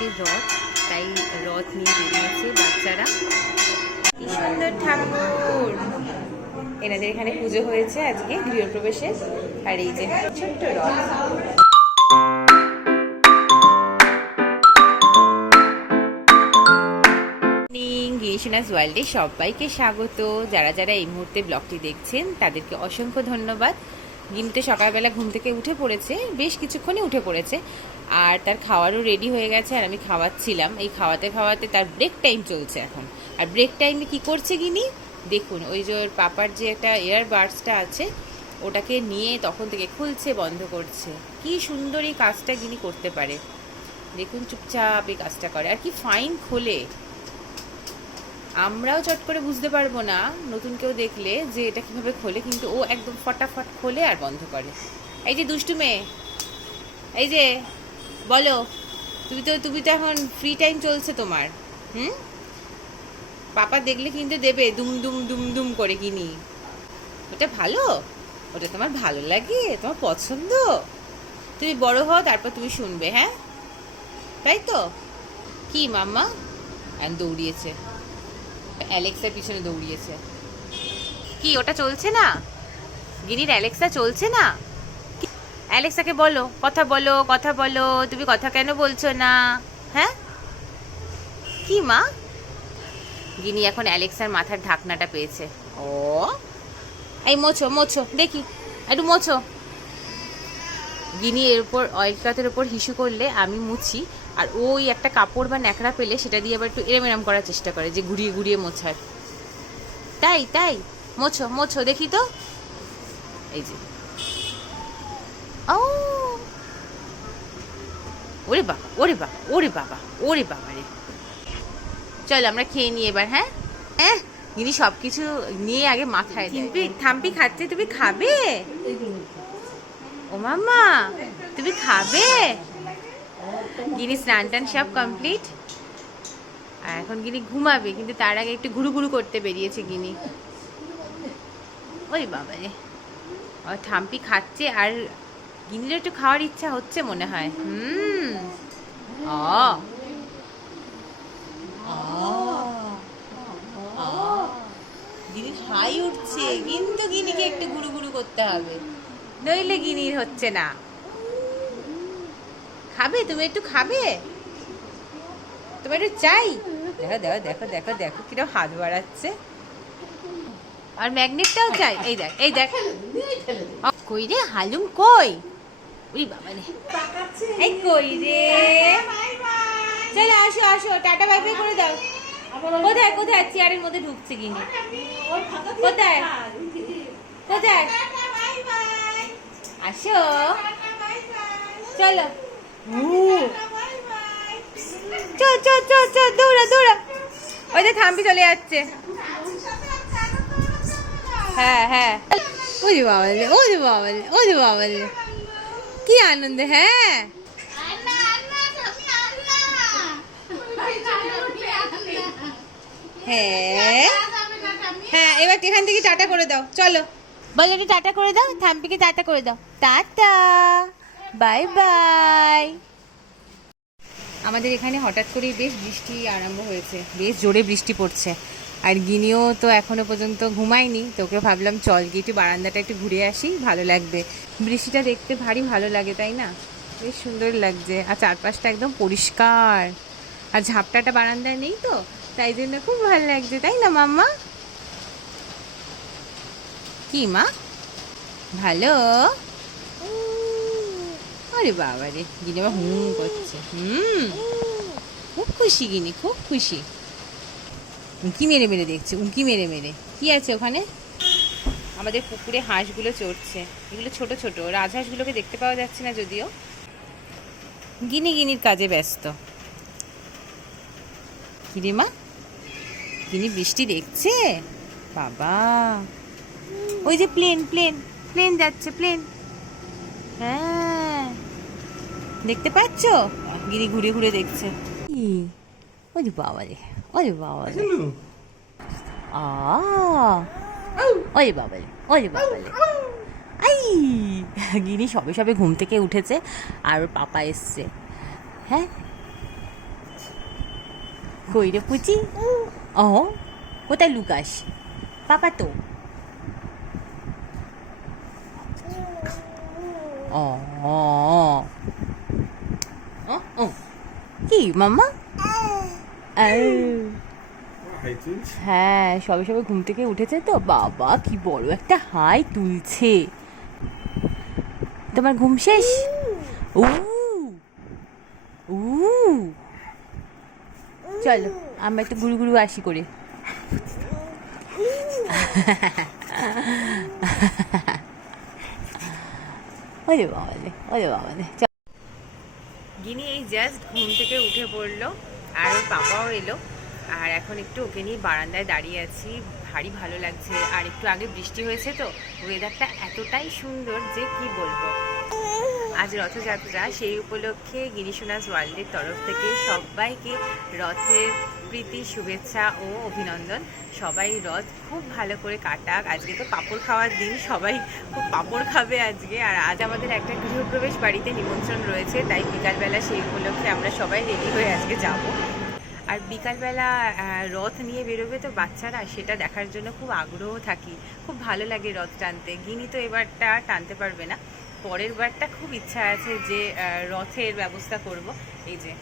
আজকে রথ, তাই রথ নিয়ে বেরিয়েছে বাচ্চারা। কি সুন্দর ঠাকুর! এনাদের এখানে পুজো হয়েছে আজকে গৃহপ্রবেশে আর এই যে ছোট্ট রথ। ওয়ার্ল্ডে সবাইকে স্বাগত। যারা যারা এই মুহূর্তে ব্লগটি দেখছেন, তাদেরকে অসংখ্য ধন্যবাদ। গিনতে সকালবেলা ঘুম থেকে উঠে পড়েছে, বেশ কিছুক্ষণই উঠে পড়েছে। আর তার খাওয়ারও রেডি হয়ে গেছে আর আমি খাওয়াচ্ছিলাম। এই খাওয়াতে খাওয়াতে তার ব্রেক টাইম চলছে এখন। আর ব্রেক টাইমে কি করছে গিনি দেখুন, ওই যে ওর পাপার যে একটা এয়ার বাডসটা আছে, ওটাকে নিয়ে তখন থেকে খুলছে, বন্ধ করছে। কি সুন্দর এই কাজটা গিনি করতে পারে। দেখুন, চুপচাপ এই কাজটা করে। আর কি ফাইন খোলে। আমরাও চট করে বুঝতে পারব না, নতুন কেউ দেখলে যে এটা কীভাবে খোলে, কিন্তু ও একদম ফটাফট খোলে আর বন্ধ করে। এই যে দুষ্টু মেয়ে, এই যে, বলো, তুমি তো তুমি তো এখন ফ্রি টাইম চলছে তোমার, হুম? পাপা দেখলে কিন্তু দেবে, দুম দুম দুম দুম করে কিনি। ওটা ভালো? ওটা তোমার ভালো লাগে? তোমার পছন্দ? তুমি বড় হও, তারপর তুমি শুনবে হ্যাঁ? তাই তো? কি মাম্মা? দৌড়িয়েছে। অ্যালেক্সার পিছনে দৌড়িয়েছে। কি, ওটা চলছে না? গিনির অ্যালেক্সা চলছে না? অ্যালেক্সাকে বলো, কথা বলো কথা বলো, তুমি কথা কেন বলছো না? হ্যাঁ? কি মা? গিনি এখন অ্যালেক্সার মাথার ঢাকনাটা পেয়েছে। ও? এই মোছো মোছো, দেখি, একটু মোছো। গিনি এর উপর, অয়েল ক্লথের উপর হিসু করলে আমি মুছি। আর ওই একটা কাপড় বা ন্যাকড়া পেলে সেটা দিয়ে আবার একটু এরম এরম করার চেষ্টা করে যে ঘুরিয়ে ঘুরিয়ে মোছার। তাই তাই মোছো মোছো দেখি তো। এই যে। ও! ওরে বাবা ওরে বাবা ওরে বাবা ওরে বাবা রে। চল আমরা খেয়ে নিই এবার হ্যাঁ? হ্যাঁ? গিনি সব কিছু নিয়ে আগে মাথায় থাম্পি থাম্পি খাচ্ছে তুমি খাবে? ও মাম্মা তুমি খাবে? গিনি স্নান টান সব কমপ্লিট আর এখন গিনি ঘুমাবে, কিন্তু তার আগে একটু ঘুরু ঘুরু করতে বেরিয়েছে গিনি। ওই বাবা রে থাম্পি খাচ্ছে আর গিনির একটু খাওয়ার ইচ্ছা হচ্ছে মনে হয়। হুম। ও গিনির হাই উঠছে, কিন্তু গিনিকে একটু ঘুরু ঘুরু করতে হবে। নইলে গিনির হচ্ছে না। খাবে? তুমি একটু খাবে? তোমার একটু চাই? দেখো দেখো দেখো দেখো দেখো কীরকম হাত বাড়াচ্ছে। আর ম্যাগনেটটাও চাই। এই দেখ এই দেখ। কই রে, হালুম কই? উই বাবা রে। এই কই রে? চলে, আসো আসো, টাটা, বাই বাই করে দাও। কোথায় কোথায়? চেয়ারের মধ্যে ঢুকছে কিনি কোথায়? কোথায়? আসো। চলো। চ চ চ চ দৌড়া দৌড়া। ওই যে থাম্পি চলে যাচ্ছে। হ্যাঁ হ্যাঁ। ওরে বাবা রে ওরে বাবা রে ওরে বাবা রে। কি আনন্দ হ্যাঁ। হ্যাঁ। হ্যাঁ এবার এখান থেকে টাটা করে দাও। চলো। বলো টাটা করে দাও, থাম্পিকে টাটা করে দাও। টাটা। বাই বাই আমাদের এখানে হঠাৎ করেই বেশ বৃষ্টি আরম্ভ হয়েছে। বেশ জোরে বৃষ্টি পড়ছে। আর গিনিও তো এখনও পর্যন্ত ঘুমায়নি। তোকে ভাবলাম, চল গিয়ে একটু বারান্দাটা একটু ঘুরে আসি, ভালো লাগবে। বৃষ্টিটা দেখতে ভারী ভালো লাগে, তাই না? বেশ সুন্দর লাগছে। আর চারপাশটা একদম পরিষ্কার। আর ঝাপটাটা বারান্দায় নেই তো? তাই জন্য খুব ভালো লাগছে, তাই না, মাম্মা? কি, মা? ভালো? আরে বাবা রে গিনি আবার হুম করছে। হুম। খুব খুশি গিনি, খুব খুশি। উঁকি মেরে মেরে দেখছে, উঁকি মেরে মেরে। কি আছে ওখানে? আমাদের পুকুরে হাঁসগুলো চড়ছে। এগুলো ছোট ছোট, রাজহাঁসগুলোকে দেখতে পাওয়া যাচ্ছে না যদিও। গিনি গিনির কাজে ব্যস্ত। কিরে মা গিনি বৃষ্টি দেখছে? বাবা। ওই যে প্লেন প্লেন প্লেন যাচ্ছে, প্লেন। হ্যাঁ। দেখতে পাচ্ছ? গিরি ঘুরে ঘুরে দেখছে। ওরে বাবা রে ওরে বাবা রে। আ ওরে বাবা রে ওরে বাবা রে। আই গিনি সবে সবে ঘুম থেকে উঠেছে আর পাপা এসছে। হ্যাঁ? কই রে পুচি? ও কোথায় লুকাস? পাপা তো। ও। কি মাম্মা? আউ। হ্যাঁ সবে সবে ঘুম থেকে উঠেছে তো। বাবা কি বড় একটা হাই তুলছে। তোমার ঘুম শেষ? উ উ চলো আমরা একটু গুরু গুরু আসি করে। ওরে বাবা রে ওরে বাবা রে গিনি এই জাস্ট ঘুম থেকে উঠে পড়ল, আর ওর পাপাও এলো, আর এখন একটু ওকে নিয়ে বারান্দায় দাঁড়িয়ে আছি। ভারী ভালো লাগছে। আর একটু আগে বৃষ্টি হয়েছে তো ওয়েদারটা এতটাই সুন্দর যে কি বলব। আজ রথযাত্রা, সেই উপলক্ষে গিরিশোনাস ওয়ার্ল্ডের তরফ থেকে সবাইকে রথের প্রীতি, শুভেচ্ছা ও অভিনন্দন। সবাই রথ খুব ভালো করে কাটাক। আজকে তো পাঁপড় খাওয়ার দিন, সবাই খুব পাঁপড় খাবে আজকে। আর আজ আমাদের একটা গৃহপ্রবেশ বাড়িতে নিমন্ত্রণ রয়েছে, তাই বিকালবেলা সেই উপলক্ষে আমরা সবাই রেডি হয়ে আজকে যাব। আর বিকালবেলা রথ নিয়ে বেরোবে তো বাচ্চারা, সেটা দেখার জন্য খুব আগ্রহ থাকি। খুব ভালো লাগে রথ টানতে। গিনি তো এবারটা টানতে পারবে না। পরের বারটা খুব ইচ্ছা আছে যে রথের ব্যবস্থা করব। এই যে,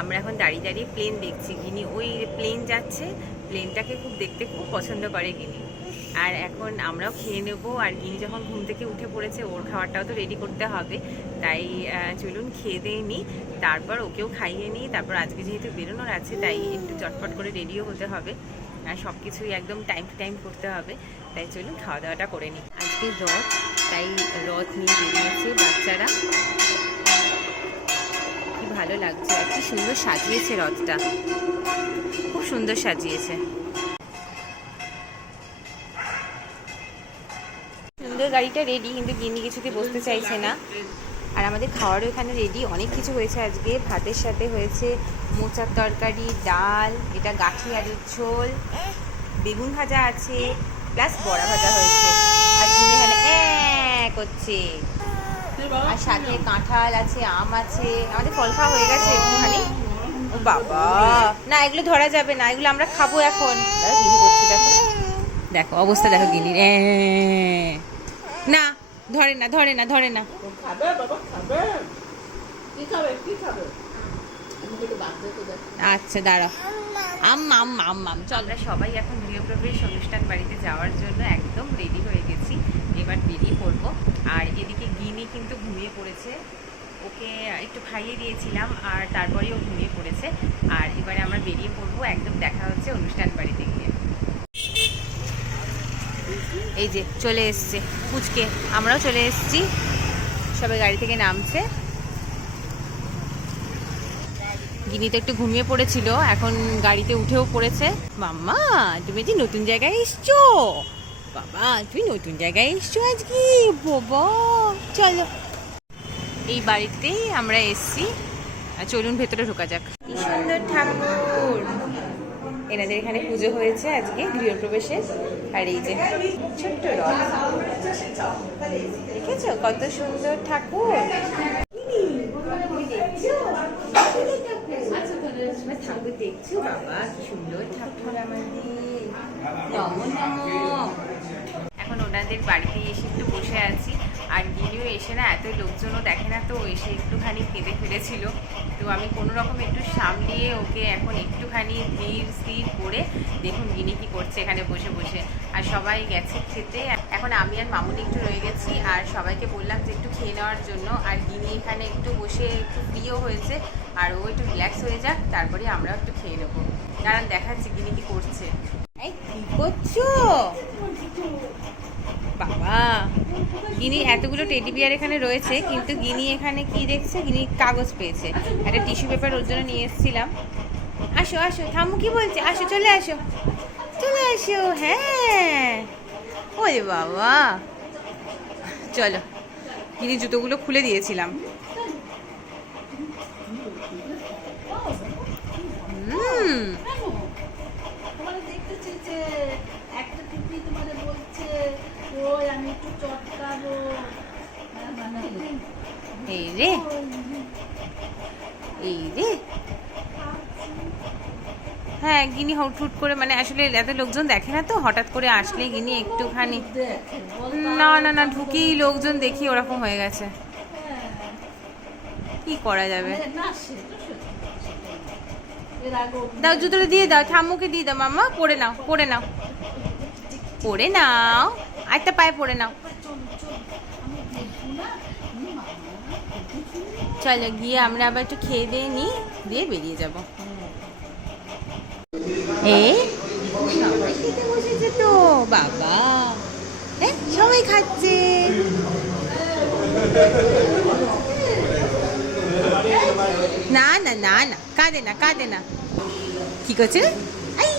আমরা এখন দাঁড়িয়ে দাঁড়িয়ে প্লেন দেখছি। গিনি ওই প্লেন যাচ্ছে প্লেনটাকে খুব দেখতে খুব পছন্দ করে গিনি। আর এখন আমরাও খেয়ে নেব। আর গিনি যখন ঘুম থেকে উঠে পড়েছে, ওর খাবারটাও তো রেডি করতে হবে। তাই চলুন খেয়ে দিয়ে নিই তারপর ওকেও খাইয়ে নিই তারপর আজকে যেহেতু বেরোনোর আছে, তাই একটু চটপট করে রেডিও হতে হবে। আর সব কিছুই একদম টাইম টু টাইম করতে হবে। তাই চলুন খাওয়া দাওয়াটা করে নিই। আজকে রথ, তাই রথ নিয়ে বেরিয়েছে বাচ্চারা। কি ভালো লাগছে, আর কি সুন্দর সাজিয়েছে রথটা। খুব সুন্দর সাজিয়েছে। সুন্দর গাড়িটা রেডি কিন্তু গিনি কিছুতে বসতে চাইছে না। আর আমাদের খাওয়ারও এখানে রেডি অনেক কিছু হয়েছে আজকে। ভাতের সাথে হয়েছে মোচার তরকারি, ডাল, এটা গাঠি আলুর ঝোল, বেগুন ভাজা আছে প্লাস বড়া ভাজা হয়েছে। আর গিনি এখানে করছে। আর সাথে কাঁঠাল আছে, আম আছে। আমাদের ফল খাওয়া হয়ে গেছে একটুখানি ও বাবা। না, এগুলো ধরা যাবে না। এগুলো আমরা খাব এখন। গিনি করছে, দেখো। দেখো, অবস্থা দেখো গিনির না। ধরে না ধরে না ধরে না। খাবে বাবা খাবে। কি খাবে কি খাবে? আমাকে একটু বাদ দে তো দেখ আচ্ছা দাঁড়াও। আম আম আম আম চল। আমরা সবাই এখন গৃহপ্রবেশ অনুষ্ঠান বাড়িতে যাওয়ার জন্য একদম রেডি হয়ে গেছি। এবার বেরিয়ে পড়ব। আর এদিকে গিনি কিন্তু ঘুমিয়ে পড়েছে। ওকে একটু খাইয়ে দিয়েছিলাম আর তারপরেই ও ঘুমিয়ে পড়েছে। আর এবারে আমরা বেরিয়ে পড়ব একদম দেখা হচ্ছে অনুষ্ঠান বাড়িতে গিয়ে। এই যে চলে এসছে, পুচকে। আমরাও চলে এসেছি। সবাই গাড়ি থেকে নামছে। গিনি তো একটু ঘুমিয়ে পড়েছিল, এখন গাড়িতে উঠেও পড়েছে। মাম্মা, তুমি যে নতুন জায়গায় এসছো? বাবা, তুমি নতুন জায়গায় এসছো আজকে? বাবা, চলো। এই বাড়িতেই আমরা এসছি। চলুন, ভেতরে ঢোকা যাক। কি সুন্দর ঠাকুর! এনাদের এখানে পুজো হয়েছে আজকে গৃহপ্রবেশে আর এই যে ছোট্ট রথ। দেখেছ কত সুন্দর ঠাকুর? এবার ঠাকুর। দেখছ? বাবা কি সুন্দর ঠাকুর আমাদের। নম নম। এখন ওনাদের বাড়িতে এসে একটু বসে আছি। আর গিনিও এসে না এত লোকজনও দেখে না তো, এসে একটুখানি কেঁদে ফেলেছিল। তো আমি কোনো রকম একটু সামলিয়ে ওকে এখন একটুখানি ধীর স্থির করে দেখুন গিনি কি করছে এখানে বসে বসে। আর সবাই গেছে খেতে। এখন আমি আর মামুনি একটু রয়ে গেছি আর সবাইকে বললাম যে একটু খেয়ে নেওয়ার জন্য। আর গিনি এখানে একটু বসে একটু প্রিয় হয়েছে আর ও একটু রিল্যাক্স হয়ে যাক, তারপরে আমরাও একটু খেয়ে নেব। কারণ দেখাচ্ছি গিনি কি করছে। এই কি করছ? বাবা। গিনি এতগুলো টেডি বিয়ার এখানে রয়েছে, কিন্তু গিনি এখানে কি দেখছে? গিনি কাগজ পেয়েছে। একটা টিস্যু পেপার ওর জন্য নিয়ে এসেছিলাম। আসো আসো, থামু, কি বলছে? আসো, চলে আসো। চলে আসো হ্যাঁ। ওরে বাবা। চলো, গিনি জুতোগুলো খুলে দিয়েছিলাম। হুম। একটা বলছে। এই রে। এই রে। হ্যাঁ গিনি হুট হুট করে মানে আসলে এত লোকজন দেখে না তো, হঠাৎ করে আসলে গিনি একটুখানি না না না, ঢুকেই লোকজন দেখি ওরকম হয়ে গেছে। কি করা যাবে? দাও জুতোটা দিয়ে দাও, ঠাম্মুকে দিয়ে দাও, মাম্মা, পরে নাও পরে নাও। পরে নাও। আরেকটা পায়ে পড়ে নাও। চল, গিয়ে আমরা আবার একটু খেয়ে দিয়ে নিই দিয়ে বেরিয়ে যাব। বসেছে তো বাবা। হ্যাঁ সবাই খাচ্ছে। না না না না, কাঁদে না কাঁদে না। কি করছে? আই!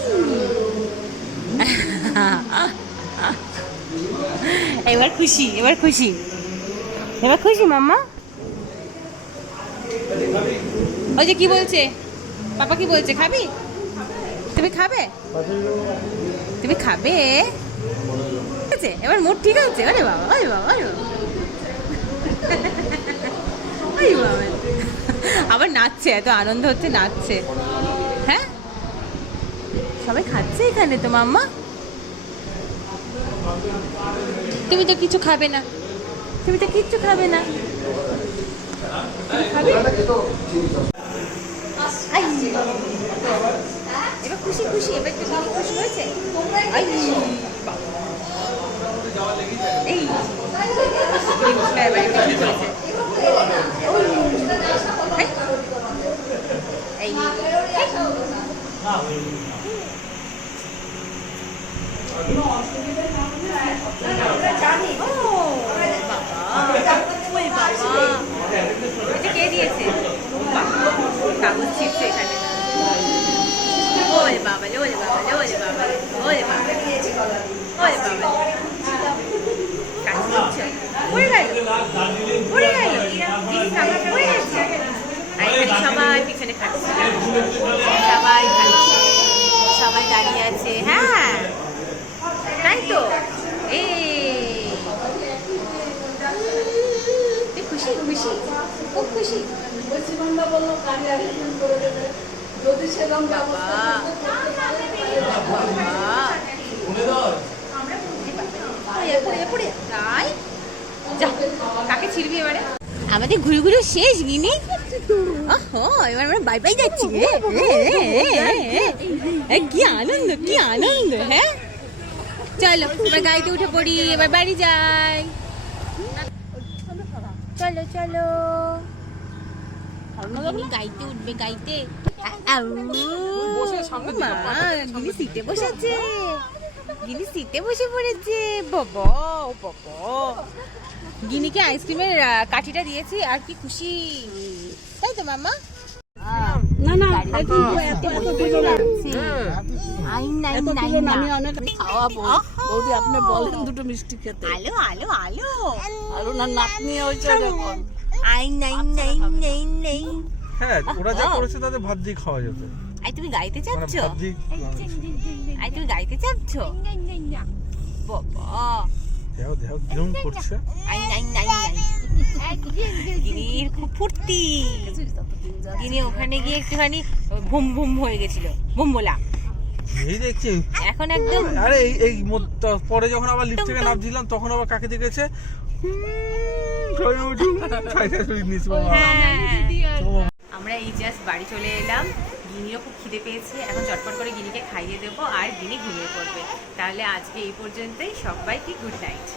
এবার খুশি এবার খুশি। এবার খুশি, মাম্মা? ওই যে কি বলছে? পাপা কি বলছে? খাবি? তুমি খাবে? তুমি খাবে? ঠিক আছে, এবার মুড ঠিক আছে। আরে বাবা আরে বাবা আরে বাবা। আরে বাবা। আবার নাচছে, এত আনন্দ হচ্ছে, নাচছে। হ্যাঁ? সবাই খাচ্ছে এখানে তো, মাম্মা? তুমি তো কিছু খাবে না। তুমি তো কিচ্ছু খাবে না। এবার খুশি খুশি, এবার তো দিদি খুশি হয়েছে। খুশি খুব খুশি বলল গাড়ি অ্যারেঞ্জমেন্ট করে দেবে যদি সেরকম ব্যবস্থা কাকে ছিড়বি এবারে আমাদের ঘুরে ঘুরে শেষ গিনি ওহো এবার আমরা বাই বাই যাচ্ছি কি আনন্দ কি আনন্দ হ্যাঁ চলো এবার গাড়িতে উঠে পড়ি এবার বাড়ি যাই চলো চলো। গাইতে উঠবে গাইতে। আউ, সিটে বসেছে গিনি সিটে বসে পড়েছে। বাবা ও গিনিকে আইসক্রিমের কাঠিটা দিয়েছি আর কি খুশি। তাই তো মামা এত এত এত না। না। আমি অনেক খাওয়াবো। বৌদি আপনি বলেন দুটো মিষ্টি খেতে আলো আলো আলো আর ওনার নাতনি হয়েছে যখন আইন নাই নাই নাই নাই হ্যাঁ ওরা যা করেছে তাদের ভাত দিয়ে খাওয়া যেত আই তুমি গাইতে মানে চাচ্ছ আই তুমি গাইতে চাচ্ছ বাবা দেখো দেখো কিরম করছে আই নাই নাই নাই গিনির খুব ফুর্তি গিনি ওখানে গিয়ে একটুখানি ভুম ভুম হয়ে গেছিল ভুম বলা এই দেখছি। এখন একদম আরে এই এই পরে যখন আবার লিফট থেকে নামছিলাম তখন আবার কাকে দেখেছে? হ্যাঁ। আমরা এই জাস্ট বাড়ি চলে এলাম। গিনিও খুব খিদে পেয়েছে। এখন চটপট করে গিনিকে খাইয়ে দেবো আর গিনি ঘুমিয়ে পড়বে। তাহলে আজকে এই পর্যন্তই। সবাইকে গুড নাইট